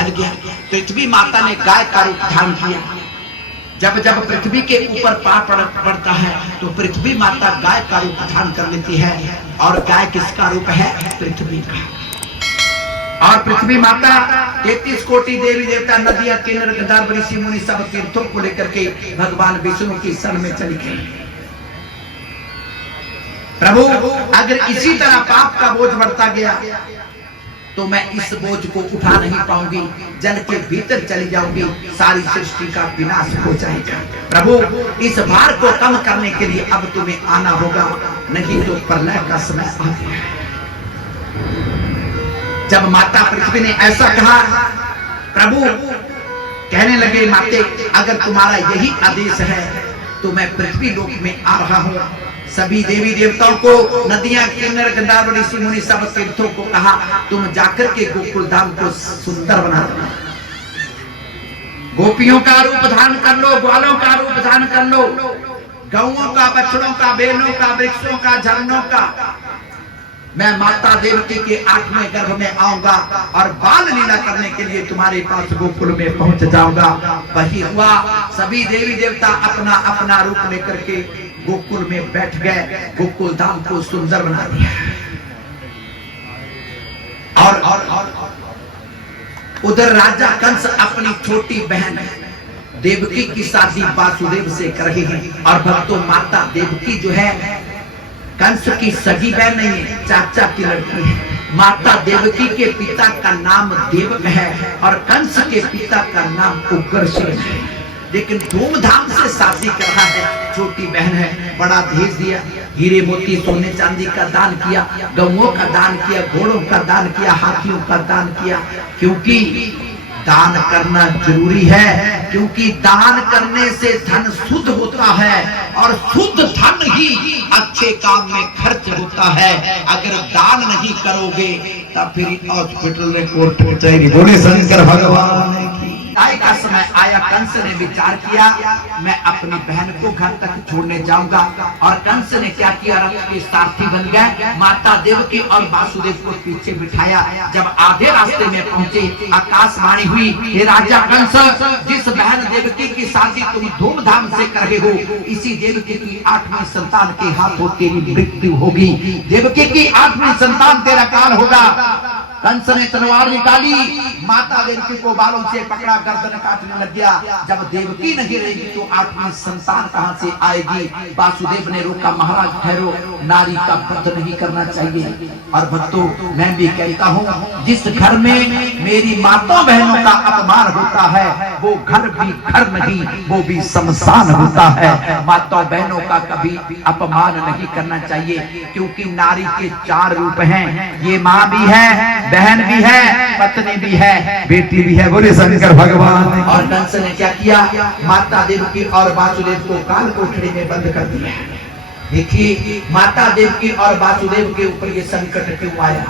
फैल गया। पृथ्वी माता ने गाय का रूप धारण किया। जब जब पृथ्वी के ऊपर पाप पड़ता है तो पृथ्वी माता गाय का रूप धारण कर लेती है। और गाय किसका रूप है? पृथ्वी का। और पृथ्वी माता 33 कोटि देवी देवता, नदियां, किन्नर, गंधर्व, ऋषि मुनि सब तीर्थों को लेकर के भगवान विष्णु की शरण में चली गई। प्रभु अगर इसी तरह पाप का बोझ बढ़ता गया तो मैं इस बोझ को उठा नहीं पाऊंगी, जल के भीतर चली जाऊंगी, सारी सृष्टि का विनाश हो जाएगा। प्रभु इस भार को कम करने के लिए अब तुम्हें आना होगा, नहीं तो प्रलय का समय आ गया है। जब माता पृथ्वी ने ऐसा कहा, प्रभु कहने लगे, माते अगर तुम्हारा यही आदेश है तो मैं पृथ्वी लोक में आ रहा हूं। सभी देवी देवताओं को, नदियां, किन्नर, गंधर्व, ऋषि मुनि सब तीर्थों को कहा, तुम जाकर के गोकुल धाम को सुंदर बना दो। गोपियों का रूप धारण कर लो, ग्वालों का रूप धारण कर लो, गौओं का, बछड़ों का, बेलों का, वृक्षों का, झरनों का। मैं माता देवकी के 8वें गर्भ में आऊंगा और बाल लीला करने के लिए तुम्हारे पास गोकुल में पहुंच जाऊंगा। वही हुआ, सभी देवी देवता अपना अपना रूप लेकर के गोकुल में बैठ गए, गोकुल धाम को सुंदर बना दिया। और उधर राजा कंस अपनी छोटी बहन देवकी की शादी वासुदेव से कर रही है। और भक्तों, माता देवकी जो है कंस की सगी बहन नहीं है, चाचा की लड़की है। माता देवकी के पिता का नाम देवक है और कंस के पिता का नाम उग्रसेन है। लेकिन धूमधाम से शादी कर रहा है, छोटी बहन है, बड़ा भेज दिया, हीरे मोती सोने चांदी का दान किया, गौओं का दान किया, घोड़ों का दान किया, हाथियों का दान किया। क्योंकि दान करना जरूरी है, क्योंकि दान करने से धन शुद्ध होता है और शुद्ध धन ही अच्छे काम में खर्च होता है। अगर दान नहीं करोगे तब फिर हॉस्पिटल में कोर्ट हो जाएगी। बोले शंकर भगवान की। का समय आया, कंस ने विचार किया, मैं अपनी बहन को घर तक छोड़ने जाऊंगा। और कंस ने क्या किया, रथ के सारथी बन गए, माता देवकी और वासुदेव को पीछे बिठाया। जब आधे रास्ते में पहुंचे, आकाशवाणी हुई, हे राजा कंस, जिस बहन देवकी की शादी तुम धूमधाम से कर रहे हो, इसी देवकी की 8वीं संतान के हाथों तेरी मृत्यु होगी। देवकी की 8वीं संतान तेरा काल होगा। कंस ने तलवार निकाली, माता देवकी को बालों से पकड़ा, गर्दन काटने लग गया। जब देवकी नहीं रहेगी तो 8वीं संतान कहां से आएगी? वासुदेव ने रोका, महाराज ठहरो, नारी का वध नहीं करना चाहिए। और भक्तों, मैं भी कहता हूं, जिस घर में मेरी माता बहनों का अपमान होता है वो घर भी घर नहीं, वो भी शमशान होता है। माता बहनों का कभी अपमान नहीं करना चाहिए, क्योंकि नारी के 4 रूप हैं। ये माँ भी है, बहन भी है, पत्नी भी है, बेटी भी है। बोले शंकर भगवान। और कंस ने क्या किया, माता देवकी और वासुदेव को काल कोठरी में बंद कर दिया। देखिए, माता देवकी और वासुदेव के ऊपर ये संकट क्यों आया?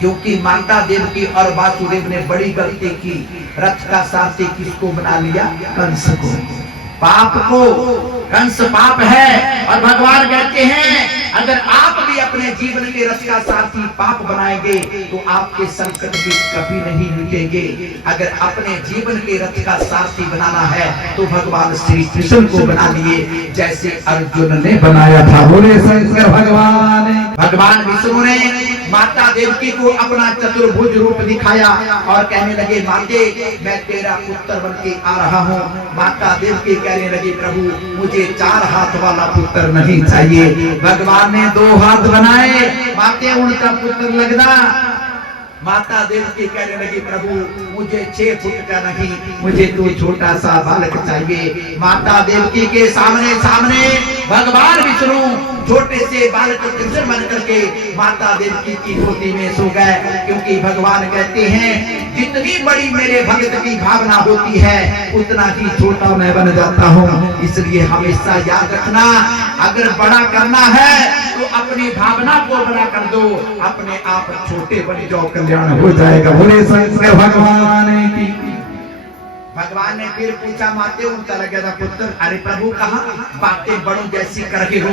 क्योंकि माता देवकी और वासुदेव ने बड़ी गलती की। रथ का सारथी किसको बना लिया? कंस को, पाप को। कंस पाप है और भगवान कहते हैं, अगर आप भी अपने जीवन के रथ का सारथी पाप बनाएंगे तो आपके संकट भी कभी नहीं मिटेंगे। अगर अपने जीवन के रथ का सारथी बनाना है तो भगवान श्री कृष्ण को बना लिए, जैसे अर्जुन ने बनाया था। बोले शंकर भगवान। भगवान विष्णु ने माता देवकी को अपना चतुर्भुज रूप दिखाया और कहने लगे, माते मैं तेरा पुत्र बन के आ रहा हूँ। माता देवकी कहने लगी, प्रभु मुझे 4 हाथ वाला पुत्र नहीं चाहिए। भगवान ने 2 हाथ बनाए, माते उनका पुत्र लगना। माता देवकी कहने लगी, प्रभु मुझे 6 फुट का नहीं, मुझे तो छोटा सा बालक चाहिए। माता देवकी के सामने सामने भगवान विष्णु छोटे से बालक कृष्ण बन करके माता देवकी की गोदी में सो गए। क्योंकि भगवान कहते हैं, जितनी बड़ी मेरे भक्त की भावना होती है उतना ही छोटा मैं बन जाता हूँ। इसलिए हमेशा याद रखना, अगर बड़ा करना है तो अपनी भावना को बड़ा कर दो, अपने आप छोटे बन जाओ, कल्याण हो जाएगा। बोले शंकर भगवान की। भगवान ने फिर पूछा, माते उनका लगे था पुत्र। अरे प्रभु कहाँ बातें बड़ों जैसी कर रहे हो?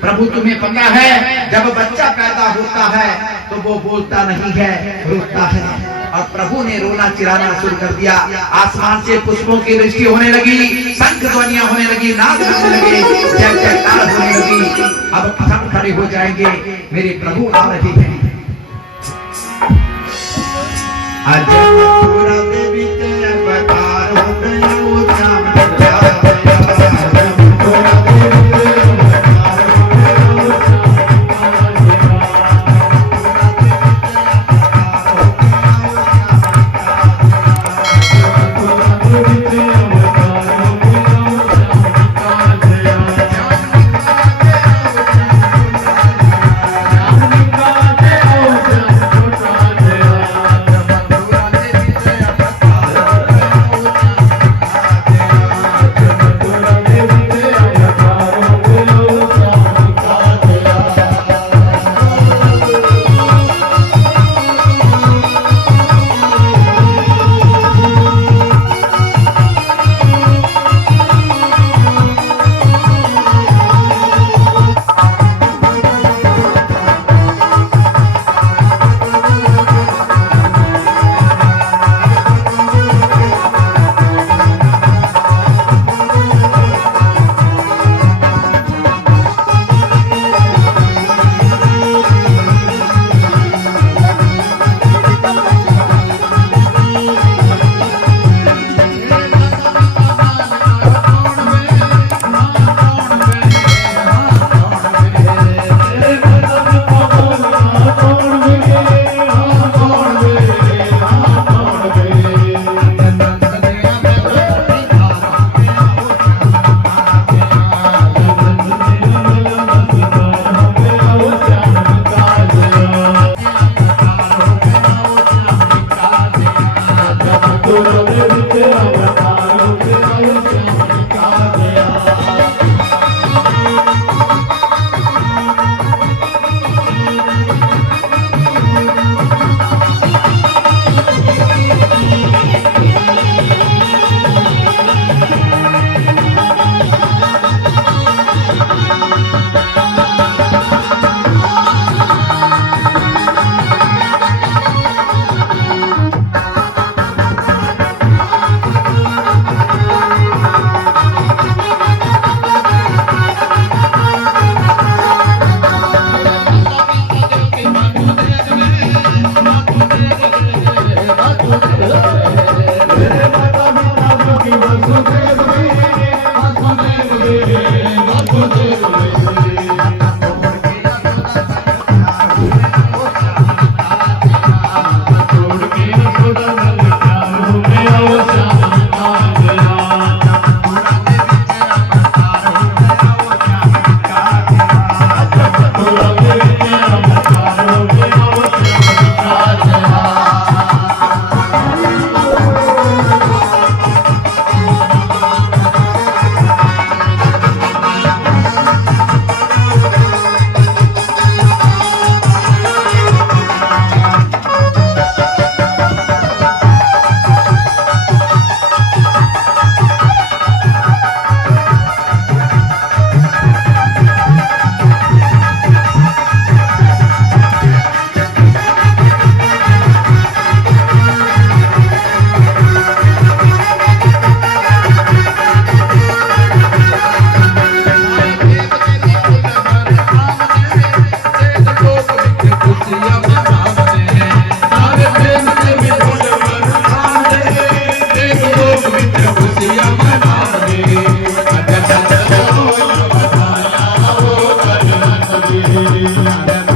प्रभु तुम्हें पता है, जब बच्चा पैदा होता है तो वो बोलता नहीं है, रोता है। और प्रभु ने रोना चिराना शुरू कर दिया। आसमान से पुष्पों की वृष्टि होने लगी, शंख ध्वनियां होने लगी, नाद होने लगे, जय जयकार होने लगी। अब सब खड़े हो जाएंगे, मेरे प्रभु आ रहे हैं। Yeah.